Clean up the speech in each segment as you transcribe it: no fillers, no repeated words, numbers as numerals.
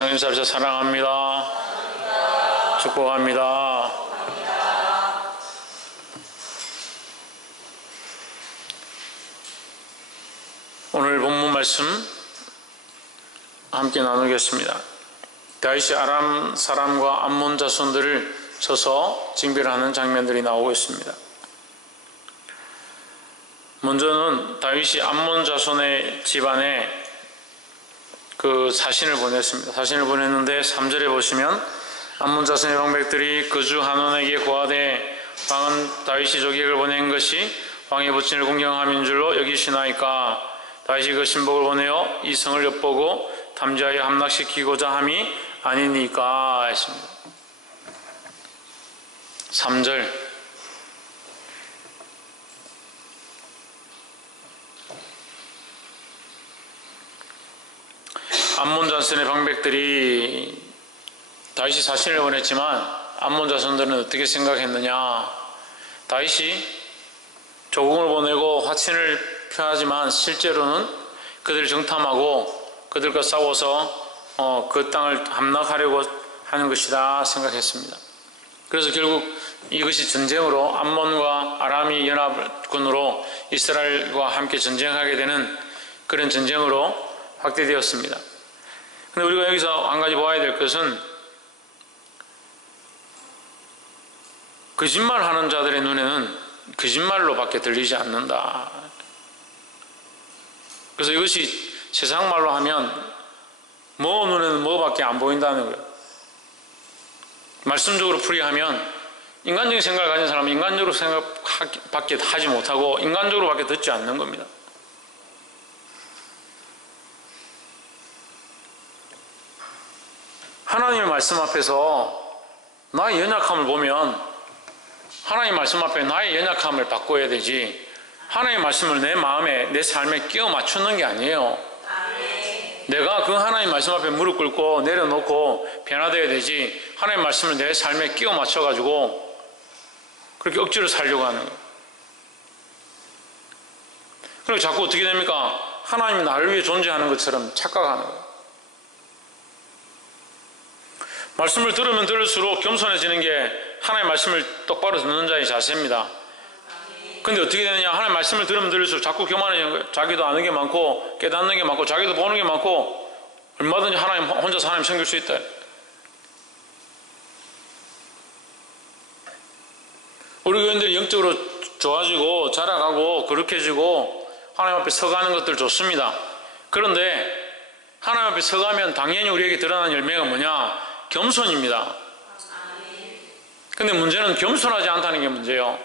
하나님 사랑합니다. 축복합니다. 오늘 본문 말씀 함께 나누겠습니다. 다윗이 아람 사람과 암몬 자손들을 쳐서 징별하는 장면들이 나오고 있습니다. 먼저는 다윗이 암몬 자손의 집안에 그 사신을 보냈습니다. 사신을 보냈는데 3절에 보시면 암몬 자손의 방백들이 그주 한온에게 고하되 왕은 다윗이 조객을 보낸 것이 왕의 부친을 공경함인 줄로 여기시나이까. 다윗이 그 신복을 보내어 이 성을 엿보고 탐지하여 함락시키고자 함이 아니니까 했습니다. 3절 암몬 자손의 방백들이 다윗이 사신을 보냈지만 암몬 자손들은 어떻게 생각했느냐. 다윗이 조공을 보내고 화친을 표하지만 실제로는 그들을 정탐하고 그들과 싸워서 그 땅을 함락하려고 하는 것이다 생각했습니다. 그래서 결국 이것이 전쟁으로 암몬과 아람이 연합군으로 이스라엘과 함께 전쟁하게 되는 그런 전쟁으로 확대되었습니다. 근데 우리가 여기서 한 가지 봐야 될 것은 거짓말하는 자들의 눈에는 거짓말로밖에 들리지 않는다. 그래서 이것이 세상 말로 하면 눈에는 뭐밖에 안 보인다는 거예요. 말씀적으로 풀이하면 인간적인 생각을 가진 사람은 인간적으로 생각밖에 하지 못하고 인간적으로밖에 듣지 않는 겁니다. 하나님의 말씀 앞에서 나의 연약함을 보면 하나님의 말씀 앞에 나의 연약함을 바꿔야 되지, 하나님의 말씀을 내 마음에 내 삶에 끼워 맞추는 게 아니에요. 내가 그 하나님의 말씀 앞에 무릎 꿇고 내려놓고 변화되어야 되지, 하나님의 말씀을 내 삶에 끼워 맞춰가지고 그렇게 억지로 살려고 하는 거예요. 그리고 자꾸 어떻게 됩니까? 하나님이 나를 위해 존재하는 것처럼 착각하는 거예요. 말씀을 들으면 들을수록 겸손해지는 게 하나님의 말씀을 똑바로 듣는 자의 자세입니다. 근데 어떻게 되느냐? 하나님의 말씀을 들으면 들을수록 자꾸 교만해지는 거예요. 자기도 아는 게 많고 깨닫는 게 많고 자기도 보는 게 많고 얼마든지 하나님 혼자서 하나님 섬길 수 있다. 우리 교인들이 영적으로 좋아지고 자라가고 거룩해지고 하나님 앞에 서가는 것들 좋습니다. 그런데 하나님 앞에 서가면 당연히 우리에게 드러나는 열매가 뭐냐? 겸손입니다. 근데 문제는 겸손하지 않다는 게 문제예요.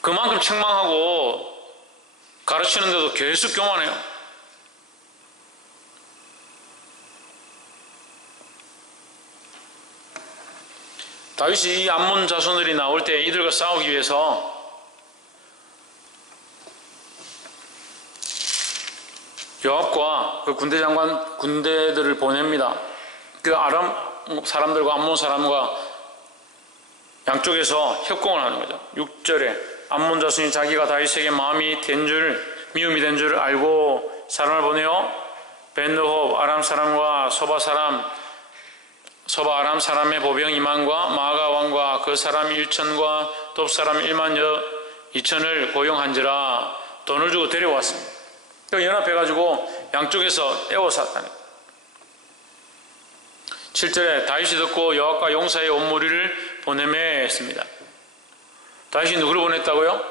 그만큼 책망하고 가르치는데도 계속 교만해요. 다윗이 이 암몬 자손들이 나올 때 이들과 싸우기 위해서 요압과 그 군대 장관 군대들을 보냅니다. 그 아람 사람들과 암몬 사람과 양쪽에서 협공을 하는 거죠. 6절에 암몬 자손이 자기가 다윗에게 미움이 된 줄 알고 사람을 보내어 벤르홉 아람 사람과 소바 아람 사람의 보병 2만과 마아가 왕과 그 사람 1천과 돕 사람 1만 2천을 고용한지라. 돈을 주고 데려왔습니다. 연합해가지고 양쪽에서 에워쌌다는 거예요. 7절에 다윗이 듣고 여호와과 용사의 온 무리를 보내매 했습니다. 다윗이 누구를 보냈다고요?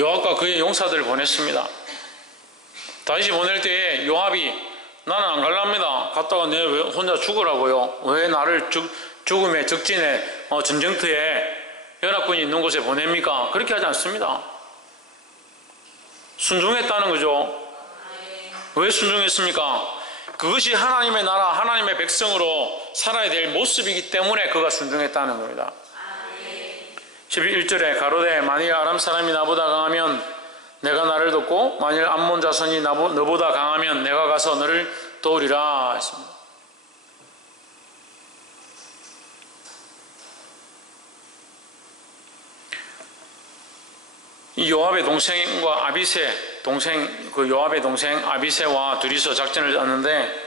요압과 그의 용사들을 보냈습니다. 다윗이 보낼 때에 요압이 나는 안 갈랍니다. 갔다가 내 왜 혼자 죽으라고요? 왜 나를 죽음의 적진에 전쟁터에 연합군이 있는 곳에 보냅니까? 그렇게 하지 않습니다. 순종했다는 거죠. 왜 순종했습니까? 그것이 하나님의 나라, 하나님의 백성으로 살아야 될 모습이기 때문에 그가 순종했다는 겁니다. 11절에 가로되 만일 아람 사람이 나보다 강하면 내가 나를 돕고 만일 암몬 자손이 너보다 강하면 내가 가서 너를 도우리라 했습니다. 이 요압의 동생과 아비새 동생, 그 요압의 동생 아비새와 둘이서 작전을 짰는데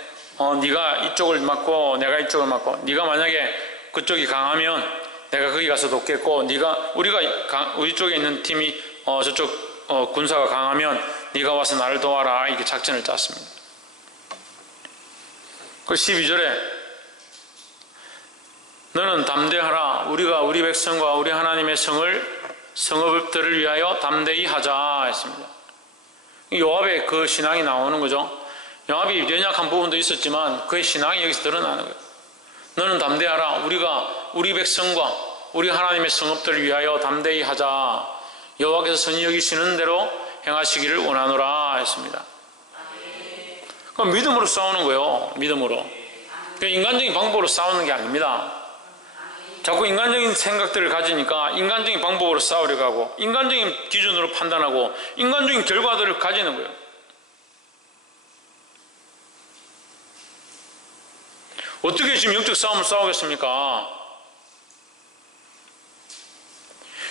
네가 이쪽을 맡고 내가 이쪽을 맡고, 네가 만약에 그쪽이 강하면 내가 거기 가서 돕겠고, 우리 쪽에 있는 팀이 저쪽 군사가 강하면 네가 와서 나를 도와라. 이렇게 작전을 짰습니다. 그 12절에 너는 담대하라. 우리가 우리 백성과 우리 하나님의 성읍들을 위하여 담대히 하자 했습니다. 요압의 그 신앙이 나오는 거죠. 요압이 연약한 부분도 있었지만 그의 신앙이 여기서 드러나는 거예요. 너는 담대하라. 우리가 우리 백성과 우리 하나님의 성읍들을 위하여 담대히 하자. 여호와께서 선히 여기시는 대로 행하시기를 원하노라 했습니다. 그럼 믿음으로 싸우는 거예요. 믿음으로. 인간적인 방법으로 싸우는 게 아닙니다. 자꾸 인간적인 생각들을 가지니까 인간적인 방법으로 싸우려고 하고, 인간적인 기준으로 판단하고, 인간적인 결과들을 가지는 거예요. 어떻게 지금 영적 싸움을 싸우겠습니까?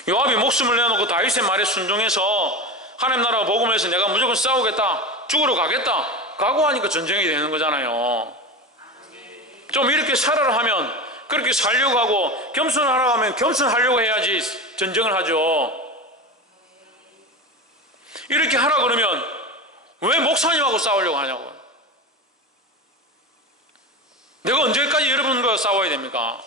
요압이 목숨을 내놓고 다윗의 말에 순종해서 하나님 나라가 복음해서 내가 무조건 싸우겠다, 죽으러 가겠다, 각오하니까 전쟁이 되는 거잖아요. 좀 이렇게 살아라 하면 그렇게 살려고 하고, 겸손하라고 하면 겸손하려고 해야지 전쟁을 하죠. 이렇게 하라 그러면 왜 목사님하고 싸우려고 하냐고. 내가 언제까지 여러분과 싸워야 됩니까?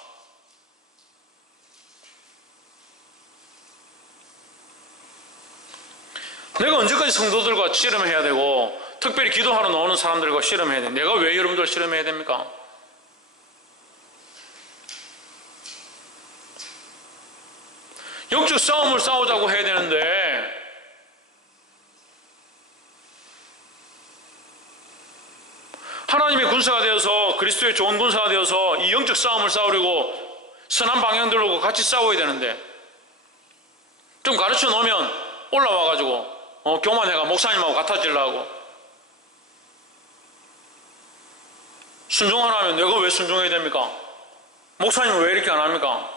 내가 언제까지 성도들과 씨름해야 되고, 특별히 기도하러 나오는 사람들과 씨름해야 돼. 내가 왜 여러분들 씨름해야 됩니까? 영적 싸움을 싸우자고 해야 되는데, 하나님의 군사가 되어서, 그리스도의 좋은 군사가 되어서 이 영적 싸움을 싸우려고 선한 방향들로 같이 싸워야 되는데, 좀 가르쳐 놓으면 올라와가지고 교만해가 목사님하고 같아지려고, 순종하라 하면 내가 왜 순종해야 됩니까? 목사님은 왜 이렇게 안 합니까?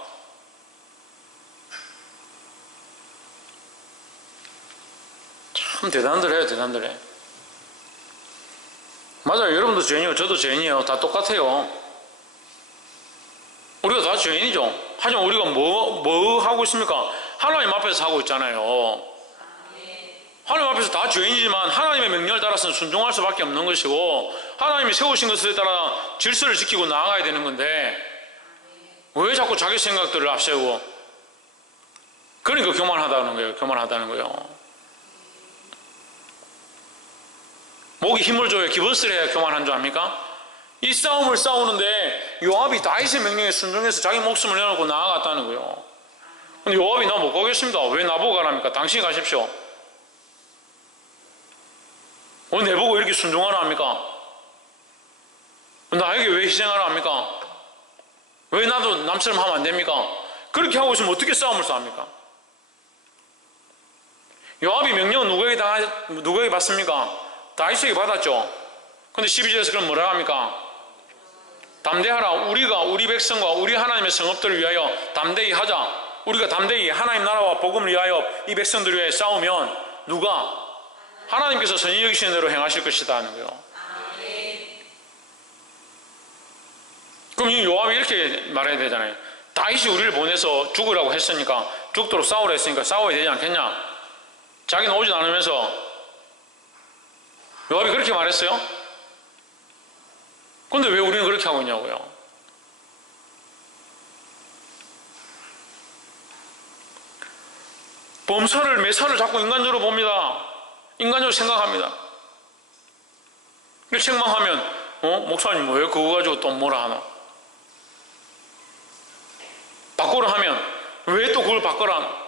참 대단들 해요. 대단들 해. 맞아요. 여러분도 죄인이고 저도 죄인이에요. 다 똑같아요. 우리가 다 죄인이죠. 하지만 우리가 뭐 하고 있습니까? 하나님 앞에서 하고 있잖아요. 하나님 앞에서 다 죄인이지만 하나님의 명령을 따라서는 순종할 수밖에 없는 것이고, 하나님이 세우신 것에 따라 질서를 지키고 나아가야 되는 건데, 왜 자꾸 자기 생각들을 앞세우고, 그러니까 교만하다는 거예요. 교만하다는 거예요. 목이 힘을 줘야 기벗을 해야 교만한 줄 압니까? 이 싸움을 싸우는데 요압이 다윗의 명령에 순종해서 자기 목숨을 내놓고 나아갔다는 거예요. 근데 요압이 나 못 가겠습니다. 왜 나보고 가랍니까? 당신이 가십시오. 왜 내보고 이렇게 순종하라 합니까? 나에게 왜 희생하라 합니까? 왜 나도 남처럼 하면 안 됩니까? 그렇게 하고 있으면 어떻게 싸움을 싸웁니까? 요압이 명령은 누구에게 받습니까? 다윗에게 받았죠. 근데 12절에서 그럼 뭐라 합니까? 담대하라. 우리가 우리 백성과 우리 하나님의 성읍들을 위하여 담대히 하자. 우리가 담대히 하나님 나라와 복음을 위하여 이 백성들을 위하여 싸우면 누가? 하나님께서 선히 여기시는 대로 행하실 것이다 하는 거예요. 그럼 이 요압이 이렇게 말해야 되잖아요. 다윗이 우리를 보내서 죽으라고 했으니까, 죽도록 싸우라 했으니까 싸워야 되지 않겠냐? 자기는 오지 않으면서 요압이 그렇게 말했어요? 근데 왜 우리는 그렇게 하고 있냐고요? 범사를, 매사를 자꾸 인간적으로 봅니다. 인간적으로 생각합니다. 책망하면 목사님 왜 그거 가지고 또 뭐라 하나? 바꾸라 하면 왜 또 그걸 바꾸라 하나?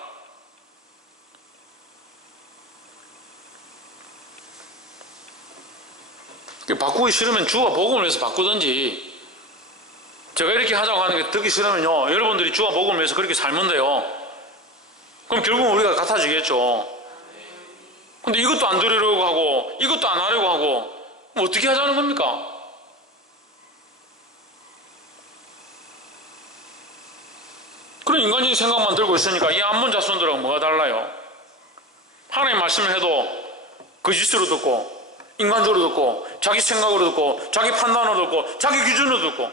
바꾸기 싫으면 주와 복음을 위해서 바꾸든지, 제가 이렇게 하자고 하는 게 듣기 싫으면요, 여러분들이 주와 복음을 위해서 그렇게 살면 돼요. 그럼 결국은 우리가 같아지겠죠. 근데 이것도 안 들으려고 하고 이것도 안 하려고 하고 어떻게 하자는 겁니까? 그런 인간적인 생각만 들고 있으니까 이 암몬 자손들하고 뭐가 달라요? 하나님 말씀을 해도 거짓으로 듣고 인간적으로 듣고 자기 생각으로 듣고 자기 판단으로 듣고 자기 기준으로 듣고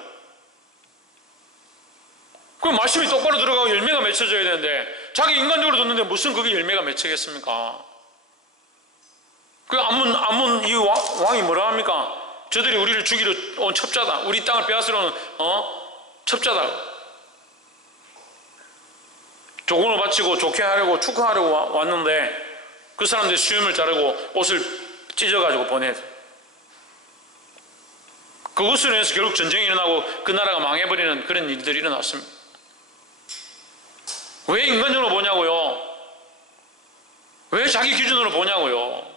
그 말씀이 똑바로 들어가고 열매가 맺혀져야 되는데 자기 인간적으로 듣는데 무슨 그게 열매가 맺히겠습니까? 그 암몬 이 왕이 뭐라 합니까? 저들이 우리를 죽이러 온 첩자다. 우리 땅을 빼앗으러 온 첩자다. 조공을 바치고 좋게 하려고 축하하려고 왔는데 그 사람들이 수염을 자르고 옷을 찢어가지고 보내서 그것으로 인해서 결국 전쟁이 일어나고 그 나라가 망해버리는 그런 일들이 일어났습니다. 왜 인간적으로 보냐고요? 왜 자기 기준으로 보냐고요?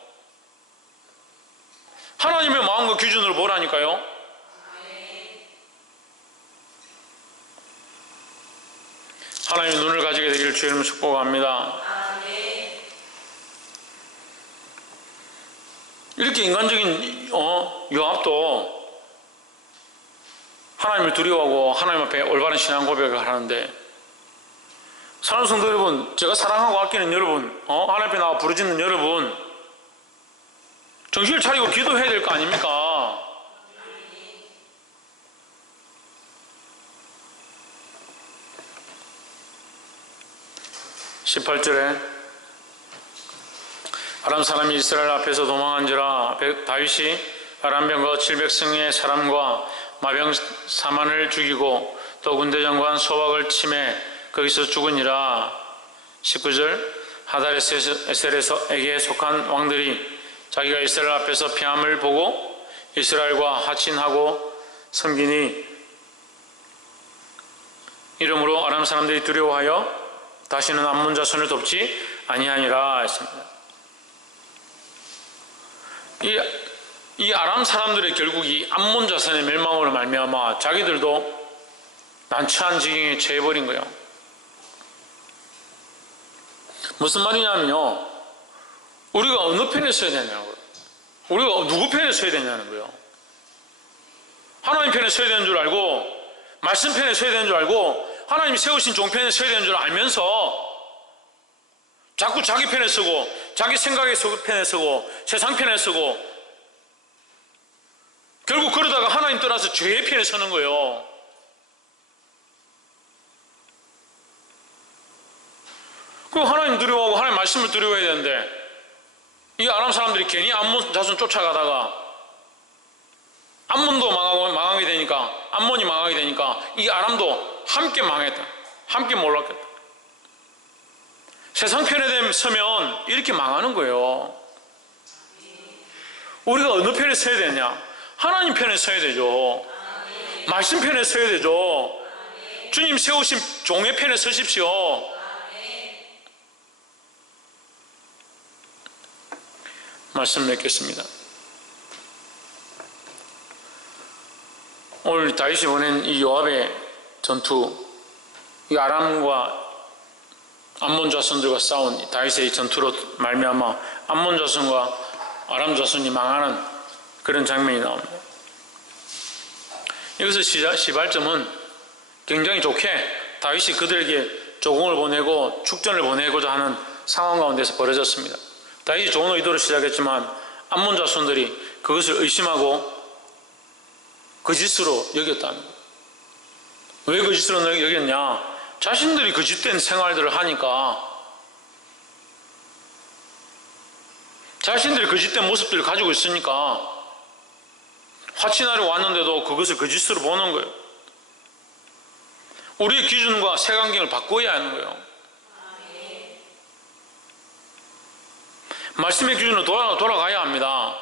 하나님의 마음과 기준으로 보라니까요. 하나님의 눈을 가지게 되기를 주의 이름으로 축복합니다. 이렇게 인간적인 요압도 하나님을 두려워하고 하나님 앞에 올바른 신앙 고백을 하는데, 사랑하는 성도 여러분, 제가 사랑하고 아끼는 여러분, 하나님 앞에 나와 부르짖는 여러분, 정신을 차리고 기도해야 될 거 아닙니까? (18절에) 아람 사람이 이스라엘 앞에서 도망한지라 다윗이 아람 병거 700승의 사람과 마병 4만을 죽이고 또 군대장관 소박을 침해 거기서 죽으니라. (19절) 하다레셀에게 속한 왕들이 자기가 이스라엘 앞에서 피함을 보고 이스라엘과 하친하고 섬기니 이러므로 아람 사람들이 두려워하여 다시는 암몬 자손을 돕지 아니하니라 했습니다. 이 아람 사람들의 결국 이 암몬 자손의 멸망으로 말미암아 자기들도 난처한 지경에 처해버린 거예요. 무슨 말이냐면요, 우리가 어느 편에 서야 되냐고요. 우리가 누구 편에 서야 되냐는 거예요. 하나님 편에 서야 되는 줄 알고 말씀 편에 서야 되는 줄 알고 하나님이 세우신 종편에 서야 되는 줄 알면서 자꾸 자기 편에 서고 자기 생각의 편에 서고 세상 편에 서고 결국 그러다가 하나님 떠나서 죄의 편에 서는 거예요. 그 하나님 두려워하고 하나님 말씀을 두려워해야 되는데 이 아람 사람들이 괜히 암몬 자손 쫓아가다가 암몬도 망하게 되니까, 암몬이 망하게 되니까 이 아람도 함께 망했다. 함께 몰락했다. 세상 편에 서면 이렇게 망하는 거예요. 우리가 어느 편에 서야 되냐? 하나님 편에 서야 되죠. 말씀 편에 서야 되죠. 주님 세우신 종의 편에 서십시오. 말씀 맺겠습니다. 오늘 다윗이 보낸 이 요압의 전투, 이 아람과 암몬 자손들과 싸운 다윗의 전투로 말미암아 암몬 자손과 아람 자손이 망하는 그런 장면이 나옵니다. 여기서 시발점은 굉장히 좋게 다윗이 그들에게 조공을 보내고 축전을 보내고자 하는 상황 가운데서 벌어졌습니다. 다윗이 좋은 의도로 시작했지만 암몬 자손들이 그것을 의심하고 거짓으로 여겼다는 거예요. 왜 거짓으로 여겼냐? 자신들이 거짓된 생활들을 하니까, 자신들이 거짓된 모습들을 가지고 있으니까 화친하러 왔는데도 그것을 거짓으로 보는 거예요. 우리의 기준과 색안경을 바꿔야 하는 거예요. 말씀의 기준으로 돌아가야 합니다.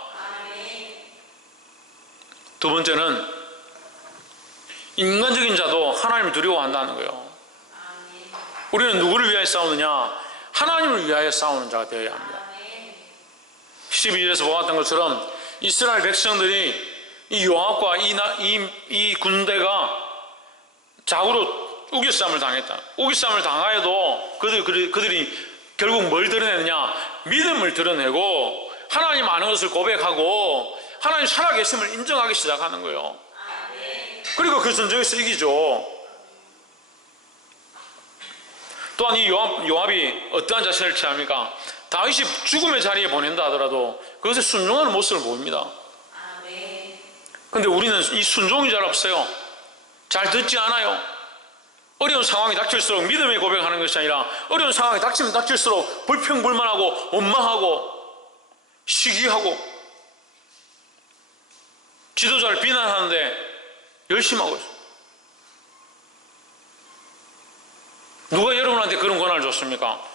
두 번째는 인간적인 자도 하나님을 두려워한다는 거예요. 우리는 누구를 위하여 싸우느냐? 하나님을 위하여 싸우는 자가 되어야 합니다. 12절에서 보았던 것처럼 이스라엘 백성들이 이 요압과 이 군대가 좌우로 우겨싸움을 당했다. 우겨싸움을 당하여도 그들이 결국 뭘 드러내느냐? 믿음을 드러내고 하나님 아는 것을 고백하고 하나님 살아계심을 인정하기 시작하는 거예요. 그리고 그 전쟁에서 이기죠. 또한 이 요압이 어떠한 자세를 취합니까? 다윗이 죽음의 자리에 보낸다 하더라도 그것에 순종하는 모습을 보입니다. 그런데 우리는 이 순종이 잘 없어요. 잘 듣지 않아요. 어려운 상황이 닥칠수록 믿음의 고백하는 것이 아니라 어려운 상황이 닥치면 닥칠수록 불평불만하고 원망하고 시기하고 지도자를 비난하는데 열심히 하고 있어요. 누가 여러분한테 그런 권한을 줬습니까?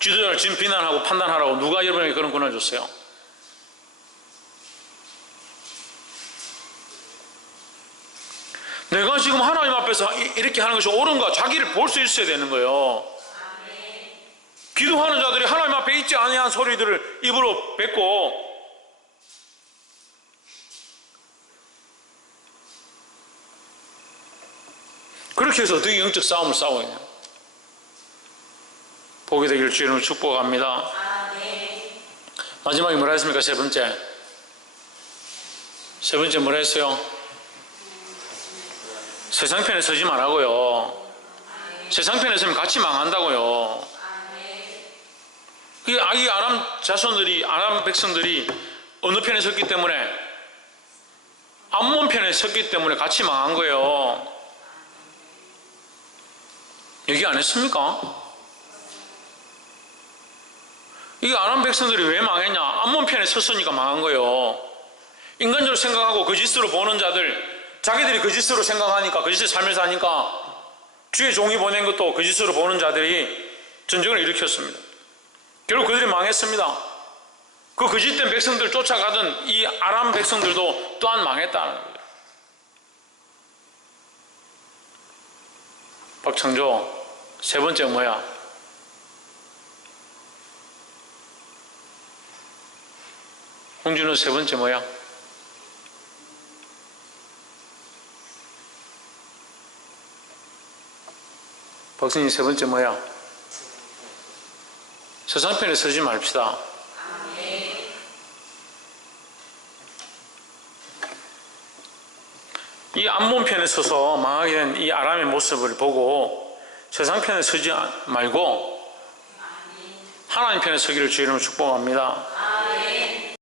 지도자를 지금 비난하고 판단하라고 누가 여러분에게 그런 권한을 줬어요? 내가 지금 하나님 앞에서 이렇게 하는 것이 옳은가 자기를 볼 수 있어야 되는 거예요. 기도하는 자들이 하나님 앞에 있지 아니한 소리들을 입으로 뱉고 그렇게 해서 어떻게 영적 싸움을 싸워야 해요? 보게 되기를 주의 이름으로 축복합니다. 마지막에 뭐라 했습니까? 세 번째 뭐라 했어요? 세상 편에 서지 말라고요. 세상 편에 서면 같이 망한다고요. 이 아람 자손들이, 아람 백성들이 어느 편에 섰기 때문에, 암몬 편에 섰기 때문에 같이 망한 거예요. 얘기 안 했습니까? 이 아람 백성들이 왜 망했냐? 암몬 편에 섰으니까 망한 거예요. 인간적으로 생각하고 거짓으로 보는 자들, 자기들이 거짓으로 생각하니까, 거짓을 살면서 하니까 주의 종이 보낸 것도 거짓으로 보는 자들이 전쟁을 일으켰습니다. 결국 그들이 망했습니다. 그 거짓된 백성들 쫓아가던 이 아람 백성들도 또한 망했다는 거예요. 박창조, 세 번째 뭐야? 홍준호 세 번째 뭐야? 박선희 세 번째 뭐야? 세상 편에 서지 맙시다. 이 암몬 편에 서서 망하게 된 이 아람의 모습을 보고 세상 편에 서지 말고 하나님 편에 서기를 주의 이름으로 축복합니다.